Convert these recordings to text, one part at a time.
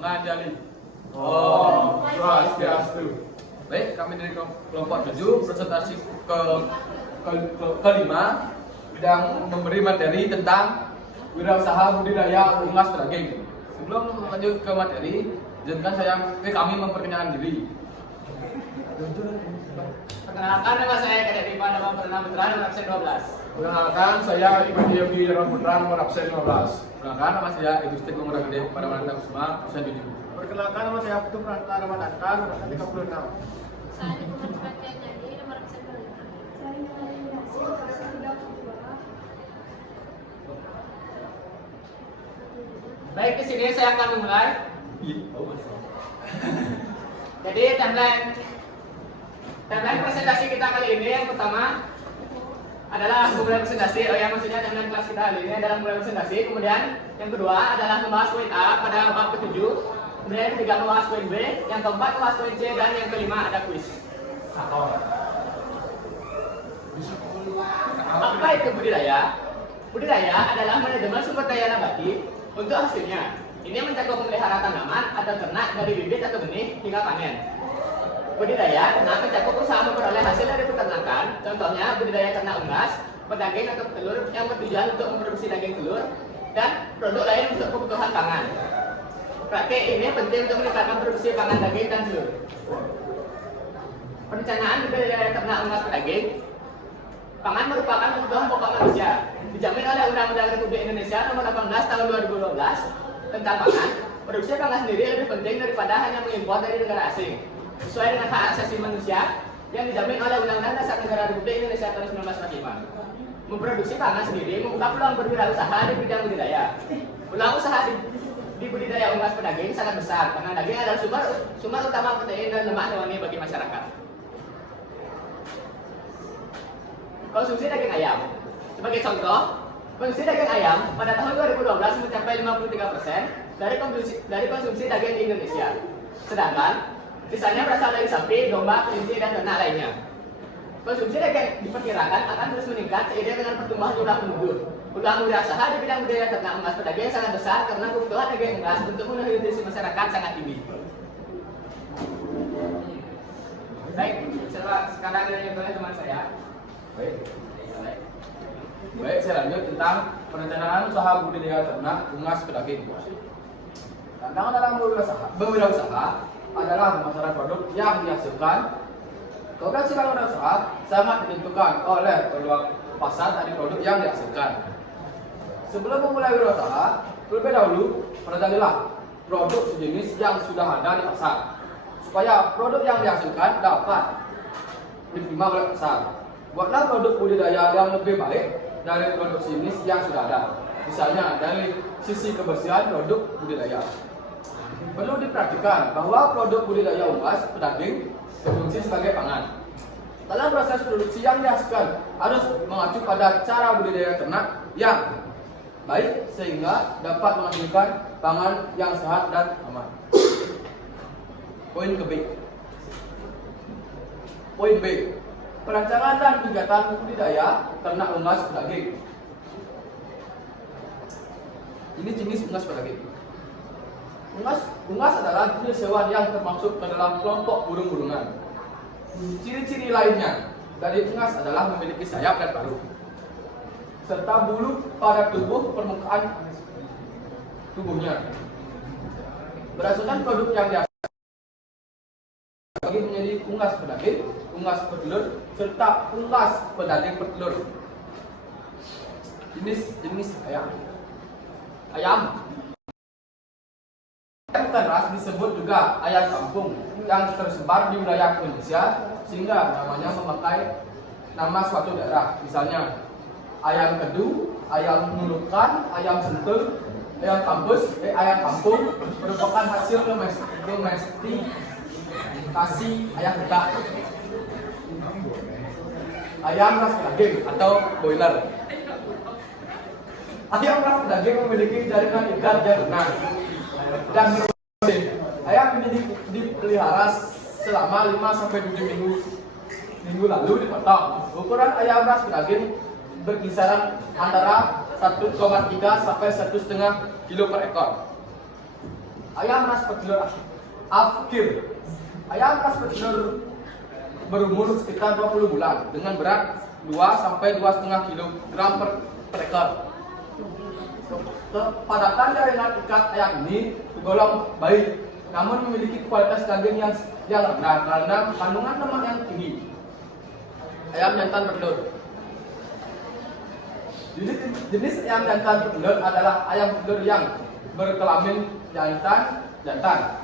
Ngajali. Oh, swastiastu. Baik, kami dari kelompok 7 presentasi kelima yang memberi materi tentang wirausaha budidaya unggas pedaging. Sebelum lanjut ke materi, izinkan kami memperkenalkan diri. Perkenalkan, nama saya Kadek Dipa, nama Perdana Putra, nomor absen 12. Perkenalkan, saya Ibu Yogi Jalan Putra, nomor absen 15. Perkenalkan, nama saya Igustin Komora Gede pada Mananta Kusuma, absen 7. Perkenalkan, nama saya Putu Pratama Ramadhanka, nomor 36. Saya Diputan Sebastian Jadi, nomor absen 25. Saya Nurani Nasir, absen 32. Baik, di sini saya akan memulai. Jadi timeline presentasi kita kali ini yang pertama adalah memulai presentasi. Maksudnya timeline kelas kita kali ini adalah memulai presentasi. Kemudian yang kedua adalah membahas poin A pada bab ke-7. Kemudian yang ketiga membahas poin B, yang keempat membahas poin C, dan yang kelima ada kuis. Apa itu budidaya? Budidaya adalah manajemen sumber daya nabati untuk hasilnya. Ini mencakup memelihara tanaman atau ternak dari bibit atau benih hingga panen. Budidaya ternak mencakup usaha memperoleh hasil dari peternakan. Contohnya budidaya ternak unggas, pedaging atau petelur yang bertujuan untuk memproduksi daging telur dan produk lain untuk kebutuhan pangan. Praktik ini penting untuk meningkatkan produksi pangan daging dan telur. Perencanaan budidaya ternak unggas pedaging. Pangan merupakan kebutuhan pokok manusia. Dijamin oleh Undang-Undang Republik Indonesia Nomor 18 Tahun 2012 tentang pangan. Produksi pangan sendiri lebih penting daripada hanya mengimpor dari negara asing. Sesuai dengan hak asasi manusia yang dijamin oleh Undang-Undang Dasar Negara Republik Indonesia tahun 1945. Memproduksi pangan sendiri membuka peluang berwirausaha di bidang budidaya. Peluang usaha di budidaya unggas pedaging sangat besar karena daging adalah sumber utama protein dan lemak hewani bagi masyarakat. Konsumsi daging ayam. Sebagai contoh, konsumsi daging ayam pada tahun 2012 mencapai 53% dari konsumsi daging di Indonesia. Sedangkan sisanya berasal dari sapi, domba, kelinci, dan ternak lainnya. Konsumsi daging diperkirakan akan terus meningkat seiring dengan pertumbuhan jumlah penduduk. Peluang wirausaha di bidang budidaya ternak unggas pedaging sangat besar karena kebutuhan daging unggas untuk memenuhi nutrisi masyarakat sangat tinggi. Baik, sekarang dari teman saya. Baik, saya lanjut tentang perencanaan usaha budidaya ternak unggas pedaging. Tantangan dalam berwirausaha adalah pemasaran produk yang dihasilkan. Keberhasilan wirausaha sangat ditentukan oleh peluang pasar dari produk yang dihasilkan. Sebelum memulai wirausaha, terlebih dahulu pelajarilah produk sejenis yang sudah ada di pasar, supaya produk yang dihasilkan dapat diterima oleh pasar. Buatlah produk budidaya yang lebih baik dari produk sejenis yang sudah ada. Misalnya dari sisi kebersihan produk budidaya. Perlu diperhatikan bahwa produk budidaya unggas pedaging berfungsi sebagai pangan. Dalam proses produksi yang dihasilkan harus mengacu pada cara budidaya ternak yang baik sehingga dapat menghasilkan pangan yang sehat dan aman. Poin B. Perancangan dan kegiatan budidaya ternak unggas pedaging. Ini jenis unggas pedaging. Unggas adalah jenis hewan yang termasuk ke dalam kelompok burung-burungan. Ciri-ciri lainnya dari unggas adalah memiliki sayap dan paruh, serta bulu pada permukaan tubuhnya. Berdasarkan produk yang dihasilkan menjadi unggas pedaging, unggas petelur, serta unggas pedaging petelur. Jenis ayam keras disebut juga ayam kampung yang tersebar di wilayah Indonesia sehingga namanya memakai nama suatu daerah. Misalnya ayam kedu, ayam nunukan, ayam sentul, ayam kampung merupakan hasil domestikasi ayam geda. Ayam ras pedaging atau boiler. Ayam ras pedaging memiliki jaringan ikat yang benar dan ayam ini dipelihara selama 5-7 minggu lalu dipotong. Ukuran ayam ras pedaging berkisaran antara 1,3 sampai 1,5 kilo per ekor. Ayam ras petelur afkir. Ayam ras petelur berumur sekitar 20 bulan dengan berat 2 sampai 2,5 kg per ekor. Kepadatan jaringan ikat ayam ini tergolong baik, namun memiliki kualitas daging yang rendah karena kandungan lemak yang tinggi. Ayam jantan petelur. Jenis ayam jantan petelur adalah ayam petelur yang berkelamin jantan.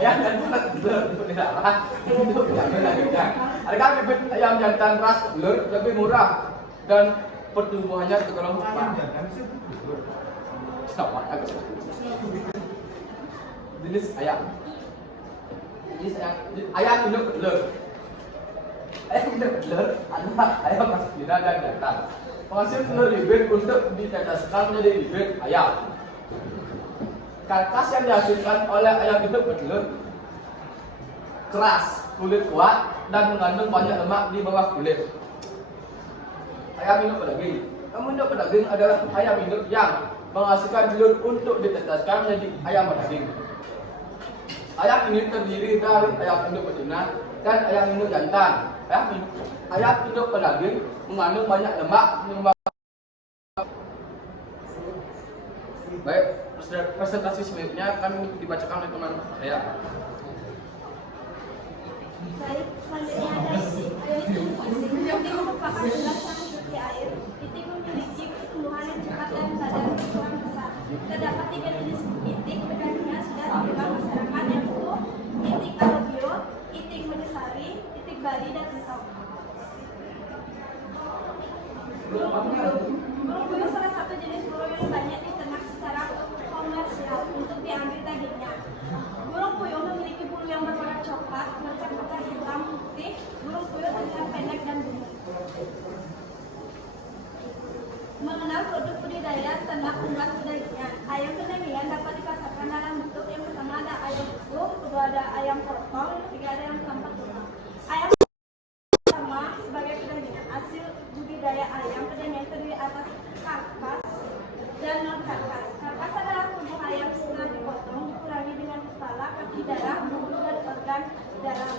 Ayam jantan petelur dipelihara untuk diambil dagingnya. Harga bibit ayam jantan ras petelur lebih murah dan pertumbuhannya tergolong cepat. Jenis ayam induk petelur. Ayam induk petelur adalah ayam ras betina dan jantan. Penghasil telur bibit untuk ditetaskan menjadi bibit ayam. Karkas yang dihasilkan oleh ayam induk petelur keras, kulit kuat, dan mengandung banyak lemak di bawah kulit. Ayam induk pedaging. Ayam induk pedaging adalah ayam induk yang menghasilkan telur untuk ditetaskan menjadi ayam pedaging. Ayam ini terdiri dari ayam induk betina dan ayam induk jantan. Ayam induk pedaging mengandung banyak lemak. Baik, presentasi selanjutnya akan dibacakan oleh teman saya. Baik, selanjutnya ada itik. Itik merupakan gelas yang seperti air. Itik memiliki pertumbuhan yang cepat dan badan berukuran besar. Terdapat 3 jenis itik bedanya sudah dikenal masyarakat, yaitu itik alubio, itik medisari, itik bali, dan entong. Burung puyuh salah satu jenis burung yang banyak diternak secara komersial untuk diambil dagingnya. Burung puyuh memiliki bulu yang berwarna coklat, bercak-cak hitam putih. Burung puyuh terlihat pendek dan gemuk. Mengenal produk budidaya ternak unggas pedagingan. Ayam pedagingan dapat dipasarkan dalam bentuk yang pertama ada ayam utuh, kedua ada ayam potong, ketiga ada ayam tanpa tulang. Ayam pertama sebagai pedagingan. Hasil budidaya ayam pedagingan terdiri atas karkas dan non karkas. Karkas adalah tubuh ayam setelah dipotong dikurangi dengan kepala, kaki, darah, bulu, dan organ dalam.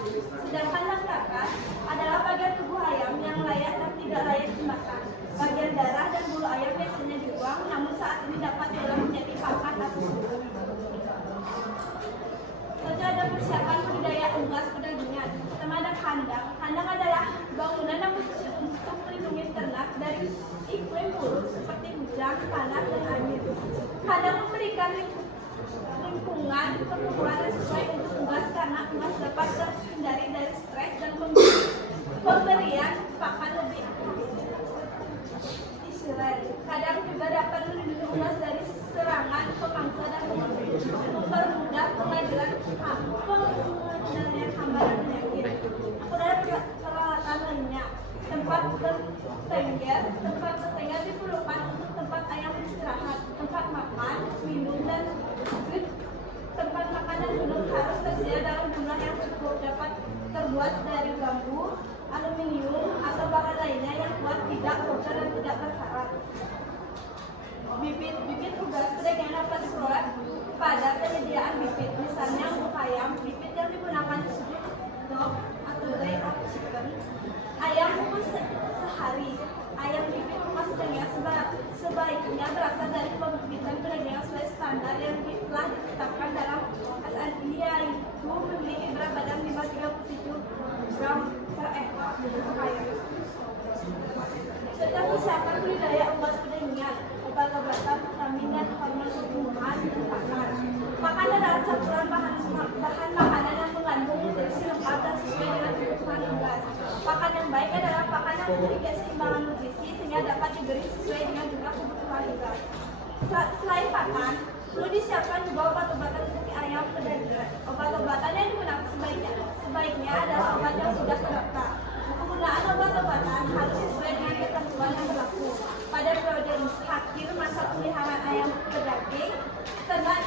Sedangkan non karkas adalah bagian tubuh ayam yang layak dan tidak layak dimakan. Bagian darah dan bulu ayam biasanya dibuang, namun saat ini dapat diolah menjadi pakan atau susu. Selanjutnya ada persiapan budidaya unggas pedagingan. Pertama ada kandang. Kandang adalah bangunan yang khusus untuk melindungi ternak dari iklim buruk seperti hujan, panas, dan angin. Kandang memberikan lingkungan pertumbuhan yang sesuai untuk unggas karena unggas dapat terhindari dari stres dan pemberian pakan lebih istirahat. Kadang juga dapat melindungi unggas dari serangan pemangsa dan mempermudah pengendalian hama dan penyakit. Kemudian peralatan lainnya, tempat bertengger diperlukan untuk tempat ayam beristirahat, tempat makan, minum, dan tempat makan dan minum harus tersedia dalam jumlah yang cukup. Dapat terbuat dari bambu, aluminium, atau bahan lainnya yang kuat, tidak kotor dan tidak berkarat. Bibit unggas pedagingan dapat diperoleh pada penyediaan bibit. Misalnya untuk ayam, bibit yang digunakan disebut dog atau day of chicken. Ayam umur sehari. Ayam bibit rumah pedagingan sebaiknya berasal dari pembibitan pedagingan sesuai standar yang telah ditetapkan dalam SNI, yaitu memiliki berat badan 537 gram per ekor untuk ayam. Serta persiapan budidaya unggas pedagingan, obat-obatan, vitamin, dan hormon tumbuhan dan pakan. Pakan adalah campuran bahan makanan yang mengandung nutrisi lengkap dan sesuai dengan kebutuhan unggas. Pakan yang baik adalah pakan yang memiliki keseimbangan nutrisi sehingga dapat diberi sesuai dengan jumlah kebutuhan unggas. Selain pakan, perlu disiapkan juga obat-obatan untuk ayam pedagingan. Obat-obatan yang digunakan sebaiknya adalah obat yang sudah terdaftar. Penggunaan obat-obatan harus sesuai dengan ketentuan yang berlaku. Pada periode akhir masa peliharaan ayam pedaging, ternak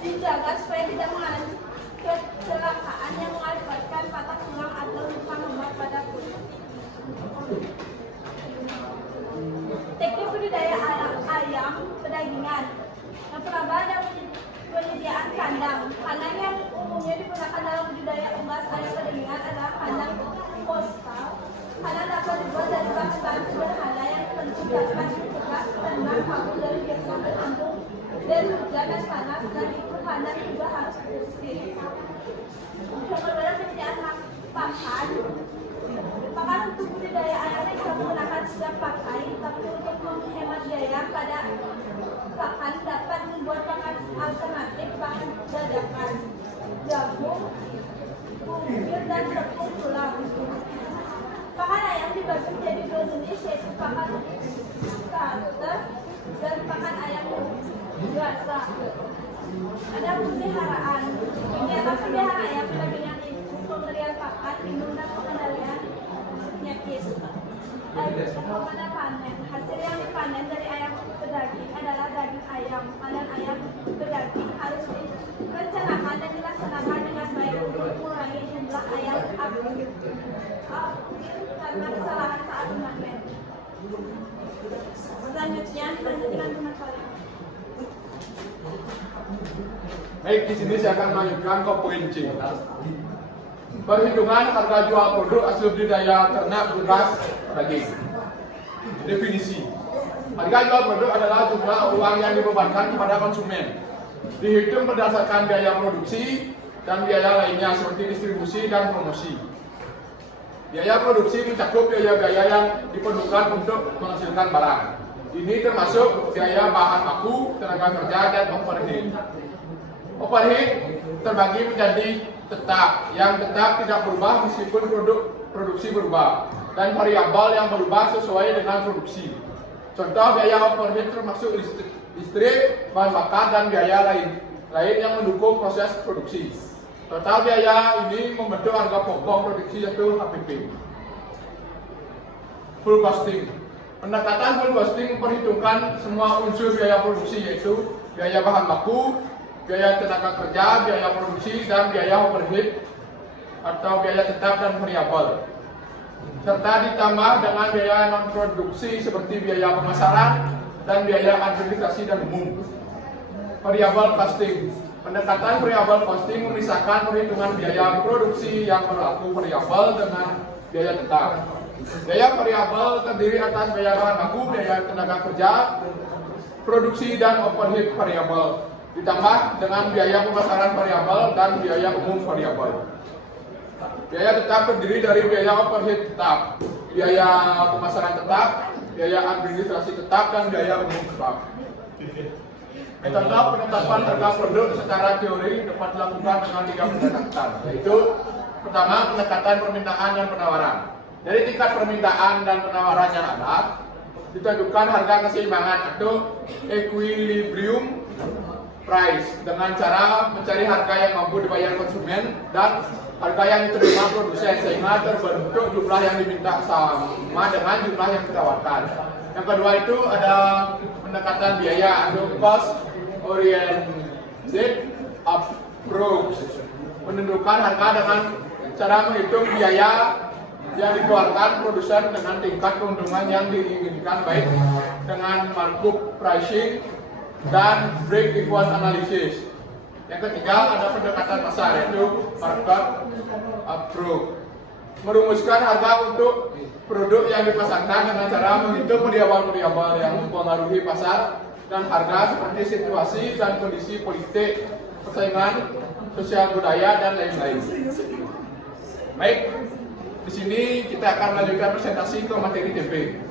dijaga supaya tidak mengalami kecelakaan yang mengakibatkan patah tulang atau luka memar pada kulit. Teknik budidaya ayam pedagingan. Yang pertama ada dapat mencegah karena kamu dari biasa bertambung dan hujan dan panas dan itu panas juga harus bersih. Sementara penyediaan pakan untuk budidaya ayam bisa menggunakan siap pakai, tapi untuk menghemat biaya pada pakan dapat membuat pakan alternatif bahan dadakan, jagung, kumpir dan tepung tulang. Pakan ayam dibagi menjadi dua jenis, yaitu pakan starter dan pakan ayam biasa. Ada pemeliharaan. Kegiatan pemeliharaan ayam bagian itu pemberian pakan, minum dan pengendalian penyakit. Pada panen, hasil yang dipanen dari ayam pedaging adalah daging ayam. Panen ayam pedaging harus direncanakan dan dilaksanakan dengan baik untuk mengurangi jumlah ayam karena kesalahan saat memanen. Selanjutnya dilanjutkan dengan kalian. Baik, di sini saya akan melanjutkan ke poin C. Perhitungan harga jual produk hasil budidaya ternak beras daging. Definisi. Harga jual produk adalah jumlah uang yang dibebankan kepada konsumen. Dihitung berdasarkan biaya produksi dan biaya lainnya seperti distribusi dan promosi. Biaya produksi mencakup biaya-biaya yang diperlukan untuk menghasilkan barang. Ini termasuk biaya bahan baku, tenaga kerja, dan overhead. Overhead terbagi menjadi tetap, yang tetap tidak berubah meskipun produksi berubah, dan variabel yang berubah sesuai dengan produksi. Contoh biaya overhead termasuk listrik, bahan bakar, dan biaya lain yang mendukung proses produksi. Total biaya ini membentuk harga pokok produksi yaitu HPP. Full costing. Pendekatan full costing memperhitungkan semua unsur biaya produksi yaitu biaya bahan baku, biaya tenaga kerja, biaya produksi, dan biaya overhead atau biaya tetap dan variabel. Serta ditambah dengan biaya non produksi seperti biaya pemasaran dan biaya administrasi dan umum. Variabel costing. Pendekatan variabel costing memisahkan perhitungan biaya produksi yang berlaku variabel dengan biaya tetap. Biaya variabel terdiri atas biaya bahan baku, biaya tenaga kerja, produksi, dan overhead variabel, ditambah dengan biaya pemasaran variabel dan biaya umum variabel. Biaya tetap terdiri dari biaya overhead tetap, biaya pemasaran tetap, biaya administrasi tetap, dan biaya umum tetap. Metode penetapan harga produk secara teori dapat dilakukan dengan 3 pendekatan, yaitu pertama pendekatan permintaan dan penawaran. Dari tingkat permintaan dan penawaran yang ada, ditentukan harga keseimbangan atau equilibrium price dengan cara mencari harga yang mampu dibayar konsumen dan harga yang diterima produsen sehingga terbentuk jumlah yang diminta sama dengan jumlah yang ditawarkan. Yang kedua itu ada pendekatan biaya atau cost oriented approach, menentukan harga dengan cara menghitung biaya yang dikeluarkan produsen dengan tingkat keuntungan yang diinginkan baik dengan markup pricing dan break even analysis. Yang ketiga ada pendekatan pasar yaitu market approach, merumuskan harga untuk produk yang dipasarkan dengan cara menghitung variabel-variabel yang mempengaruhi pasar dan harga seperti situasi dan kondisi politik, persaingan, sosial budaya, dan lain-lain. Baik, di sini kita akan melanjutkan presentasi ke materi TP.